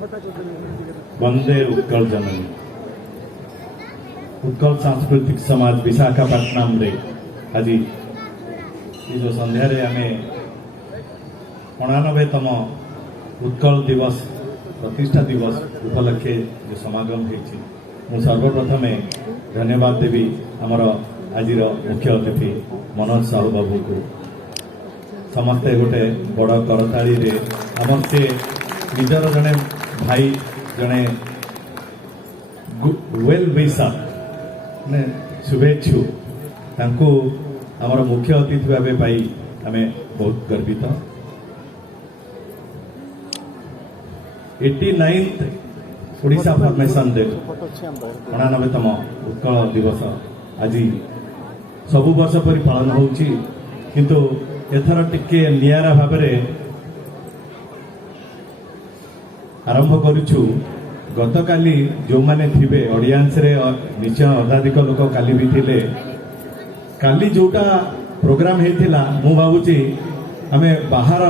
वंदे उत्कल जननी उत्कल सांस्कृतिक समाज विशाखापट्टनम रे आज ये जो संध्या आम 89तम उत्कल दिवस प्रतिष्ठा दिवस उपलक्षे जो समागम हो सर्वप्रथम धन्यवाद देवी आमर आज मुख्य अतिथि मनोज साहू बाबू को समस्ते गोटे बड़ करताड़ी रे आमर से निजर जड़े भाई जड़े वेल विशर ने शुभेच्छु तांको आमर मुख्य अतिथि भाव पाई आम बहुत गर्वित 89th ओडिशा फॉर्मेशन डे 89तम उत्कल दिवस आज सबु वर्ष परि पालन होउची किंतु एथर टिके नियारा भाव आरंभ करूछु। गतकाली जो माने थिबे ऑडियंस रे निश्चय अधाधिक लोक काली भी थिले काली जोटा प्रोग्राम हेतिला मु भाबुची आमे बाहर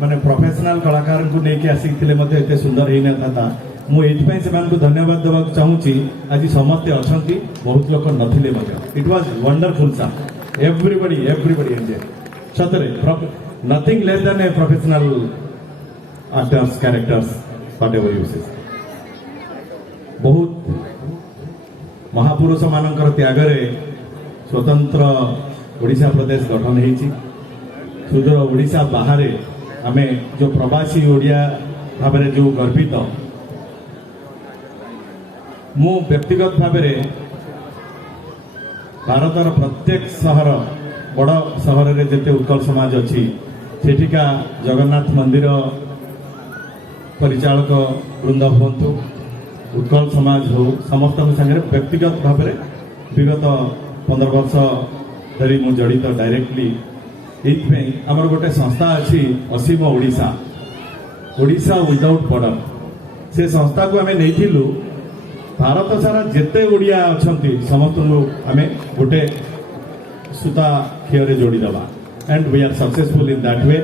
माने प्रोफेशनल कलाकार को लेके आसिथिले मध्ये एते सुंदर हेइ नथा मु एथपै से मानकु धन्यवाद देबा चाहूची। आज समस्त अछंती बहुत लोक नथिले मध्ये इट वाज वंडरफुल सा एवरीबॉडी एंजॉय सतरे nothing less than a professional actors, characters, whatever you say. बहुत महापुरुष मानकर त्यागरे स्वतंत्र ओडिशा प्रदेश गठन होती सुदूर ओडिशा बाहर आमे जो प्रवासी ओडिया भाव जो गर्वित मु व्यक्तिगत भाव भारतर प्रत्येक सहर बड़ सहर रे जेते उत्कल समाज अच्छी सेठिका जगन्नाथ मंदिर परिचालक वृंद हूँ उत्कल समाज हो समस्त सागर व्यक्तिगत भाव विगत 15 वर्ष धरी मु जड़ित डायरेक्टली ये आमर गोटे संस्था अच्छी असीम ओडिशा ओडिशा विदाउट बॉर्डर से संस्था को आम नहीं भारत सारा जेते ओडिया अच्छा समस्त आम गोटे सूता खियर जोड़ीदबा and we are successful in that way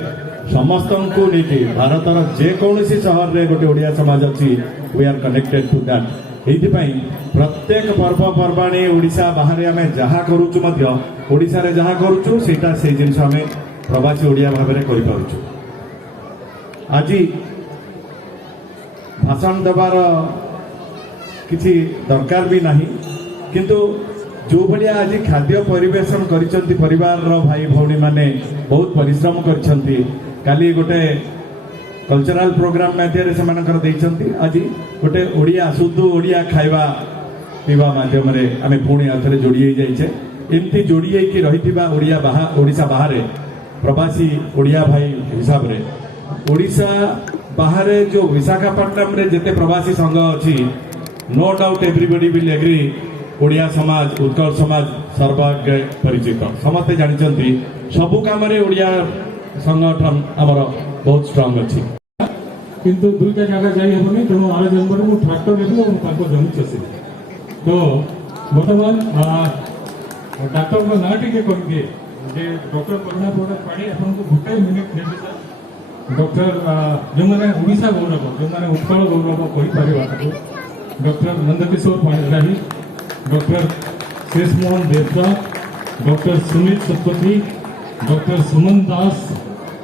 समस्त को लेकिन भारतर जेकोसी सहर रे गोटे ओडिया समाज अच्छी we are connected to that एइथिपाई प्रत्येक पर्वपर्वाणी ओडिशा बाहर आम जहाँ करूचु मध्य ओडिशा रे जहाँ करूचु सेटा से जिनस आम प्रवासी ओडिया भाव में करि पारुचु। आज भाषण देवार किसी दरकार भी नहीं किंतु जो भाया आज खाद्य परिवेशन करिसंती परिवार रो भाई भौणी माने बहुत परिश्रम करिसंती काली गोटे कल्चरल प्रोग्राम माध्यम से आज गोटे ओडिया शुद्ध ओडिया खाइबा पीवा माध्यम आम पुणी आउे जोड़ी जाइए एमती जोड़ी रही ओडिशा बाहर प्रवासी ओडिया भाई हिसाब रे ओडिशा बाहर जो विशाखापट्टनम रे जेते प्रवासी संघ अच्छी no doubt everybody will agree Odia समाज उत्कल समाज सर्वाग्रे परिचित समस्ते जानते सबु काम ओडिया संगठन आमर बहुत स्ट्रांग अच्छी किंतु दुईटा जगह जाई हेबनी तेणु आर जन्म में ट्राक्टर देखिए जमी चषी तो बर्तमान डाक्टर ना टी करेंगे डॉक्टर करुणा प्रसाद पाणी आपको गोटे मिनिट देते सर डॉक्टर जो मैंने ओडिशा गौरव जो मैंने उत्कल गौरव कहीपर doctor Nandakishore Panigrahi doctor Shesh Mohan Devta doctor Sumit Satpathy doctor Suman Das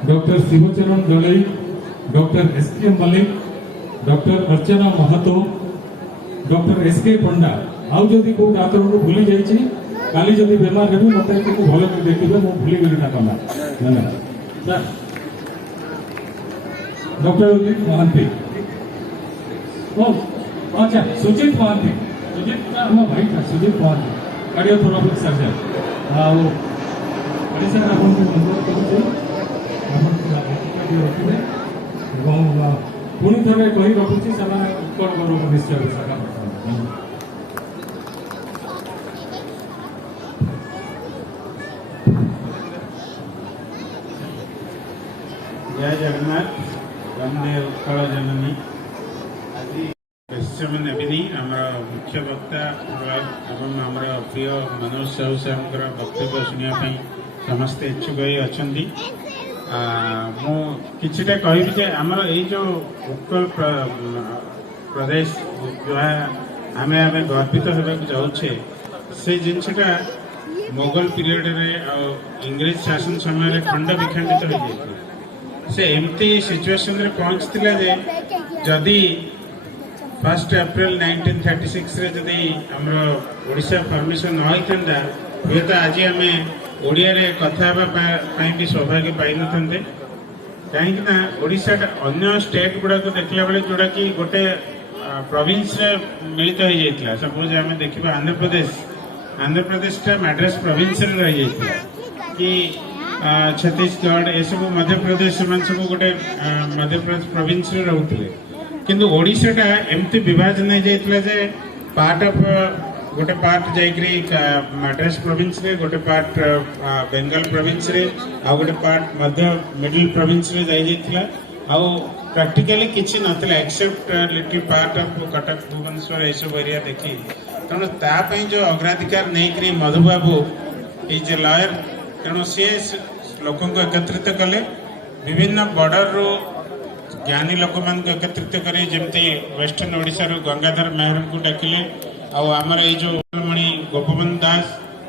doctor Shivcharan Dalai doctor SK Malik doctor Archana Mahato doctor SK Panda आउ जदि को डाक्टर को भूली जाइए काली जदि बेमार हेबी मत भल देखिए मुझे भूली गली ना डॉक्टर उदित महांती अच्छा सुजित महांती सुजित आम भाई था सुजित महांती कार्डियोथोरापिक सर्जन ओडिशा रखिए पुणी थे कही रखुच्छी से उत्कल गौरव निश्चय विशाखापट्टनम जय जगन्नाथ वंदे उत्कल जननी आज क्वेश्चन नेबिनी मुख्य वक्ता एवं आमर प्रिय मनोज साहू साहब वक्तव्य शुणापी समस्ते इच्छुक अच्छा ମୁଁ କିଛିଟା କହିବି ଯେ ଆମର ଏଇ ଯେଉଁ ଉତ୍କଳ ପ୍ରଦେଶ ଯାହା ଆମେ ଗର୍ବିତ ହେବାକୁ ଯାଉଛେ ସେ ଜିନିଷଟା ମୋଗଲ ପିରିୟଡ଼ରେ ଆଉ ଇଂରେଜ ଶାସନ ସମୟରେ ଖଣ୍ଡ ବିଖଣ୍ଡିତ ହୋଇଯାଇଥିଲା। ସେ ଏମିତି ସିଚୁଏସନରେ ପହଞ୍ଚିଥିଲା ଯେ ଯଦି 1 ଏପ୍ରିଲ 1936ରେ ଯଦି ଆମର ଓଡ଼ିଶା ଫର୍ମେସନ୍ ନ ହେଇଥାନ୍ତା ହୁଏତ ଆଜି ଆମେ ଓଡ଼ିଆରେ କଥା ହେବା ପାଇଁ ବି ସୌଭାଗ୍ୟ ପାଇନଥାନ୍ତେ। କାହିଁକି ନା ଓଡ଼ିଶାଟା ଅନ୍ୟ ଷ୍ଟେଟ୍ ଗୁଡ଼ାକ ଦେଖିଲା ବେଳେ ଯୋଉଟାକି ଗୋଟେ ପ୍ରୋଭିନ୍ସରେ ମିଳିତ ହେଇଯାଇଥିଲା। ସପୋଜ ଆମେ ଦେଖିବା ଆନ୍ଧ୍ରପ୍ରଦେଶଟା ମାଡ୍ରାସ ପ୍ରୋଭିନ୍ସରେ ରହିଯାଇଥିଲା କି ଛତିଶଗଡ଼ ଏସବୁ ମଧ୍ୟପ୍ରଦେଶ ସେମାନେ ସବୁ ଗୋଟେ ମଧ୍ୟପ୍ରଦେଶ ପ୍ରୋଭିନ୍ସରେ ରହୁଥିଲେ। କିନ୍ତୁ ଓଡ଼ିଶାଟା ଏମିତି ବିଭାଜନ ହେଇଯାଇଥିଲା ଯେ ପାର୍ଟ ଅଫ୍ ଗୋଟେ ପାର୍ଟ ଯାଇକରି ମାଡ୍ରାସ ପ୍ରୋଭିନ୍ସରେ, ଗୋଟେ ପାର୍ଟ ବେଙ୍ଗଲ ପ୍ରୋଭିନ୍ସରେ, ଆଉ ଗୋଟେ ପାର୍ଟ ମଧ୍ୟ ମିଡଲ ପ୍ରୋଭିନ୍ସରେ ଯାଇଯାଇଥିଲା। ଆଉ ପ୍ରାକ୍ଟିକାଲି କିଛି ନଥିଲା except little part of Cuttack Bhubaneswar ଏସବୁ ଏରିଆ ଦେଖି। ତେଣୁ ତା ପାଇଁ ଯେଉଁ ଅଗ୍ରାଧିକାର ନେଇକରି ମଧୁବାବୁ ଇଜ୍ ଏ ଲୟର, ତେଣୁ ସିଏ ଲୋକଙ୍କୁ ଏକତ୍ରିତ କଲେ। ବିଭିନ୍ନ ବର୍ଡରରୁ ଜ୍ଞାନୀ ଲୋକମାନଙ୍କୁ ଏକତ୍ରିତ କରି ଯେମିତି ୱେଷ୍ଟର୍ଣ୍ଣ ଓଡ଼ିଶାରୁ ଗଙ୍ଗାଧର ମେହେରଙ୍କୁ ଡାକିଲେ, ଆଉ ଆମର ଏଇ ଯେଉଁ ମଣି ଗୋପବନ୍ଧୁ ଦାସ,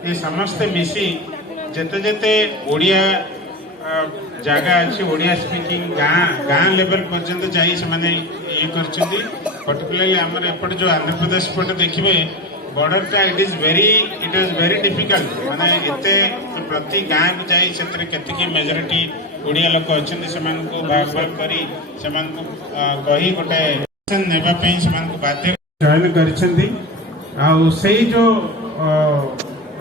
ଏ ସମସ୍ତେ ମିଶି ଯେତେ ଯେତେ ଓଡ଼ିଆ ଜାଗା ଅଛି ଓଡ଼ିଆ ସ୍ପିକିଂ ଗାଁ ଲେଭେଲ ପର୍ଯ୍ୟନ୍ତ ଯାଇ ସେମାନେ ଇଏ କରିଛନ୍ତି। ପର୍ଟିକୁଲାରଲି ଆମର ଏପଟେ ଯେଉଁ ଆନ୍ଧ୍ରପ୍ରଦେଶ ପଟେ ଦେଖିବେ ବର୍ଡରଟା ଇଟ୍ ଇଜ୍ ଭେରି ଡିଫିକଲ୍ଟ। ମାନେ ଏତେ ପ୍ରତି ଗାଁକୁ ଯାଇ ସେଥିରେ କେତିକି ମେଜରିଟି ଓଡ଼ିଆ ଲୋକ ଅଛନ୍ତି ସେମାନଙ୍କୁ ଭାଗ ଭାଗ କରି ସେମାନଙ୍କୁ କହି ଗୋଟେ ନେବା ପାଇଁ ସେମାନଙ୍କୁ ବାଧ୍ୟ ଚୟନ କରିଛନ୍ତି। ଆଉ ସେଇ ଯେଉଁ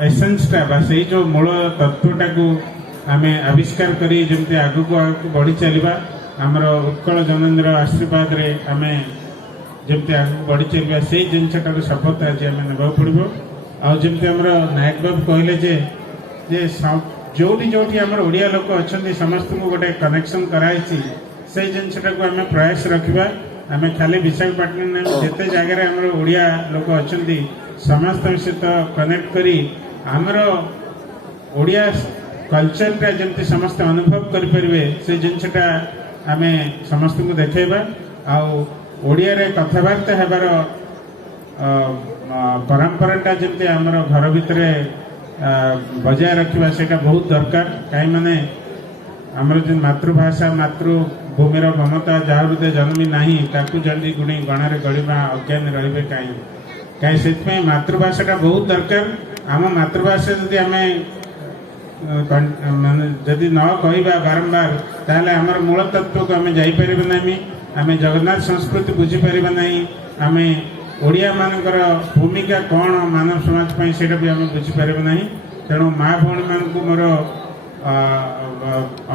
ଏସେନ୍ସଟା ବା ସେଇ ଯେଉଁ ମୂଳ ତତ୍ତ୍ୱଟାକୁ ଆମେ ଆବିଷ୍କାର କରି ଯେମିତି ଆଗକୁ ବଢ଼ି ଚାଲିବା, ଆମର ଉତ୍କଳ ଜନନୀର ଆଶୀର୍ବାଦରେ ଆମେ ଯେମିତି ଆଗକୁ ବଢ଼ି ଚାଲିବା, ସେଇ ଜିନିଷଟାର ଶପଥ ଆଜି ଆମେ ନେବାକୁ ପଡ଼ିବ। ଆଉ ଯେମିତି ଆମର ନାୟକ ବାବୁ କହିଲେ ଯେ ଯୋଉଠି ଯୋଉଠି ଆମର ଓଡ଼ିଆ ଲୋକ ଅଛନ୍ତି ସମସ୍ତଙ୍କୁ ଗୋଟେ କନେକ୍ସନ କରାହେଇଛି, ସେଇ ଜିନିଷଟାକୁ ଆମେ ପ୍ରୟାସ ରଖିବା। ଆମେ ଖାଲି ବିଶାଖାପାଟଣା ଯେତେ ଜାଗାରେ ଆମର ଓଡ଼ିଆ ଲୋକ ଅଛନ୍ତି ସମସ୍ତଙ୍କ ସହିତ କନେକ୍ଟ କରି ଆମର ଓଡ଼ିଆ କଲଚରଟା ଯେମିତି ସମସ୍ତେ ଅନୁଭବ କରିପାରିବେ ସେ ଜିନିଷଟା ଆମେ ସମସ୍ତଙ୍କୁ ଦେଖେଇବା। ଆଉ ଓଡ଼ିଆରେ କଥାବାର୍ତ୍ତା ହେବାର ପରମ୍ପରାଟା ଯେମିତି ଆମର ଘର ଭିତରେ ବଜାୟ ରଖିବା ସେଇଟା ବହୁତ ଦରକାର। କାହିଁ ମାନେ ଆମର ଯେ ମାତୃଭାଷା ମାତୃଭୂମିର ମମତା ଯାହା ହୃଦୟ ଜନ୍ମି ନାହିଁ ତାକୁ ଯଦି ଗୁଣି ଗଣାରେ ଗଣିବା ଅଜ୍ଞାନ ରହିବେ କାହିଁ ସେଥିପାଇଁ ମାତୃଭାଷାଟା ବହୁତ ଦରକାର। ଆମ ମାତୃଭାଷା ଯଦି ଆମେ ମାନେ ଯଦି ନ କହିବା ବାରମ୍ବାର ତାହେଲେ ଆମର ମୂଳ ତତ୍ତ୍ୱକୁ ଆମେ ଯାଇପାରିବା ନାହିଁ, ଆମେ ଜଗନ୍ନାଥ ସଂସ୍କୃତି ବୁଝିପାରିବା ନାହିଁ, ଆମେ ଓଡ଼ିଆମାନଙ୍କର ଭୂମିକା କ'ଣ ମାନବ ସମାଜ ପାଇଁ ସେଇଟା ବି ଆମେ ବୁଝିପାରିବା ନାହିଁ। ତେଣୁ ମା ଭଉଣୀମାନଙ୍କୁ ମୋର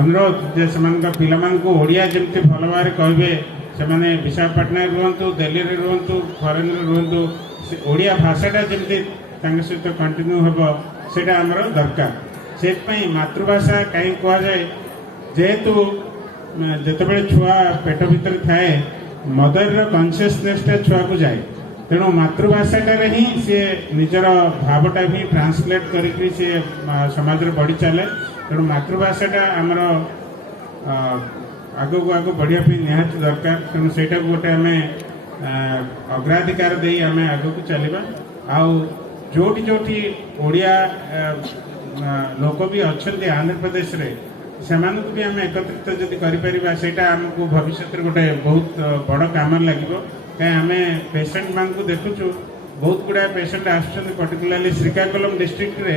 ଅନୁରୋଧ ଯେ ସେମାନଙ୍କ ପିଲାମାନଙ୍କୁ ଓଡ଼ିଆ ଯେମିତି ଭଲ ଭାବରେ କହିବେ। ସେମାନେ ବିଶାଖାପାଟଣାରେ ରୁହନ୍ତୁ, ଦିଲ୍ଲୀରେ ରୁହନ୍ତୁ, ଫରେନ୍ରେ ରୁହନ୍ତୁ, ଓଡ଼ିଆ ଭାଷାଟା ଯେମିତି ତାଙ୍କ ସହିତ କଣ୍ଟିନ୍ୟୁ ହେବ ସେଇଟା ଆମର ଦରକାର। ସେଥିପାଇଁ ମାତୃଭାଷା କାହିଁକି କୁହାଯାଏ, ଯେହେତୁ ଯେତେବେଳେ ଛୁଆ ପେଟ ଭିତରେ ଥାଏ ମଦରର କନସିୟସନେସଟା ଛୁଆକୁ ଯାଏ, ତେଣୁ ମାତୃଭାଷାଟାରେ ହିଁ ସିଏ ନିଜର ଭାବଟା ବି ଟ୍ରାନ୍ସଲେଟ୍ କରିକି ସିଏ ସମାଜରେ ବଢ଼ି ଚାଲେ। ତେଣୁ ମାତୃଭାଷାଟା ଆମର ଆଗକୁ ବଢ଼ିବା ପାଇଁ ନିହାତି ଦରକାର। ତେଣୁ ସେଇଟାକୁ ଗୋଟେ ଆମେ ଅଗ୍ରାଧିକାର ଦେଇ ଆମେ ଆଗକୁ ଚାଲିବା। ଆଉ ଯୋଉଠି ଯୋଉଠି ଓଡ଼ିଆ ଲୋକ ବି ଅଛନ୍ତି ଆନ୍ଧ୍ରପ୍ରଦେଶରେ ସେମାନଙ୍କୁ ବି ଆମେ ଏକତ୍ରିତ ଯଦି କରିପାରିବା ସେଇଟା ଆମକୁ ଭବିଷ୍ୟତରେ ଗୋଟେ ବହୁତ ବଡ଼ କାମରେ ଲାଗିବ। କାହିଁ ଆମେ ପେସେଣ୍ଟମାନଙ୍କୁ ଦେଖୁଛୁ, ବହୁତ ଗୁଡ଼ାଏ ପେସେଣ୍ଟ ଆସୁଛନ୍ତି ପର୍ଟିକୁଲାରଲି ଶ୍ରୀକାକୁଲମ ଡିଷ୍ଟ୍ରିକ୍ଟରେ।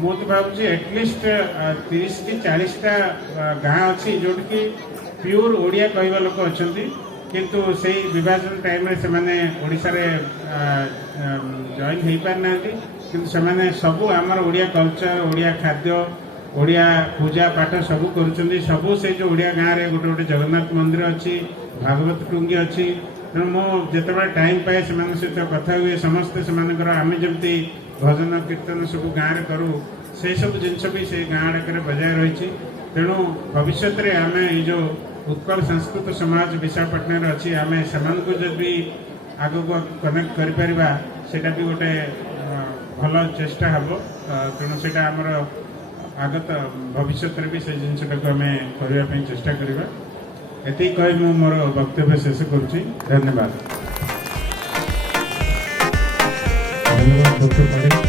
ମୁଁ ତ ଭାବୁଛି ଏଟଲିଷ୍ଟ 30 କି 40ଟା ଗାଁ ଅଛି ଯୋଉଠିକି ପିଓର ଓଡ଼ିଆ କହିବା ଲୋକ ଅଛନ୍ତି, କିନ୍ତୁ ସେଇ ବିଭାଜନ ଟାଇମରେ ସେମାନେ ଓଡ଼ିଶାରେ ଜଏନ୍ ହେଇପାରିନାହାନ୍ତି। କିନ୍ତୁ ସେମାନେ ସବୁ ଆମର ଓଡ଼ିଆ କଲଚର, ଓଡ଼ିଆ ଖାଦ୍ୟ, ଓଡ଼ିଆ ପୂଜା ପାଠ ସବୁ କରୁଛନ୍ତି। ସବୁ ସେଇ ଯେଉଁ ଓଡ଼ିଆ ଗାଁରେ ଗୋଟେ ଗୋଟେ ଜଗନ୍ନାଥ ମନ୍ଦିର ଅଛି, ଭାଗବତ ଟୁଙ୍ଗି ଅଛି। ତେଣୁ ମୁଁ ଯେତେବେଳେ ଟାଇମ୍ ପାଏ ସେମାନଙ୍କ ସହିତ କଥା ହୁଏ। ସମସ୍ତେ ସେମାନଙ୍କର ଆମେ ଯେମିତି ଭଜନ କୀର୍ତ୍ତନ ସବୁ ଗାଁରେ କରୁ ସେଇ ସବୁ ଜିନିଷ ବି ସେଇ ଗାଁ ଗୁଡ଼ିକରେ ବଜାୟ ରହିଛି। ତେଣୁ ଭବିଷ୍ୟତରେ ଆମେ ଏଇ ଯେଉଁ ଉତ୍କଳ ସଂସ୍କୃତ ସମାଜ ବିଶାଖାପାଟଣାରେ ଅଛି, ଆମେ ସେମାନଙ୍କୁ ଯଦି ଆଗକୁ କନେକ୍ଟ କରିପାରିବା ସେଇଟା ବି ଗୋଟେ ଭଲ ଚେଷ୍ଟା ହେବ। ତେଣୁ ସେଇଟା ଆମର आगत भविष्य भी से जिनटा को आम करने चेष्टा करवा एति कही मु मोर वक्तव्य शेष करुच्ची धन्यवाद। धन्यवाद डॉक्टर पाटिल।